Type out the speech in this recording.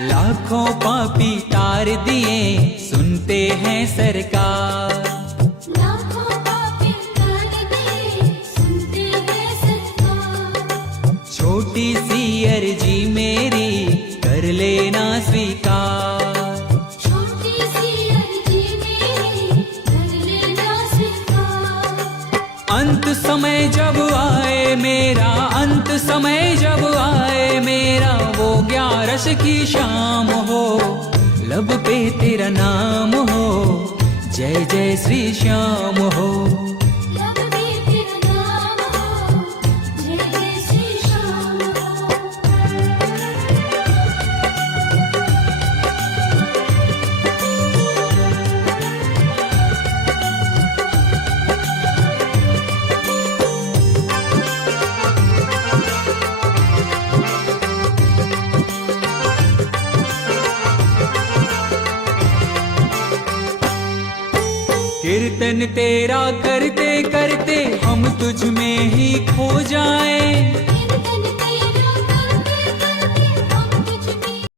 लाखों पापी तार दिए सुनते हैं सरकार। लाखों पापी तार दिए सुनते हैं सरकार। छोटी सी अर्जी मेरी कर लेना स्वीकार। छोटी सी अर्जी मेरी कर लेना स्वीकार। अंत समय जब आए मेरा, अंत समय जब आए मेरा, वो 11 की शाम हो, लब पे तेरा नाम हो, जय जय श्री श्याम हो। लब पे तेरा नाम हो, जय जय श्री श्याम हो। कीर्तन तेरा करते करते हम तुझ में ही खो जाएं।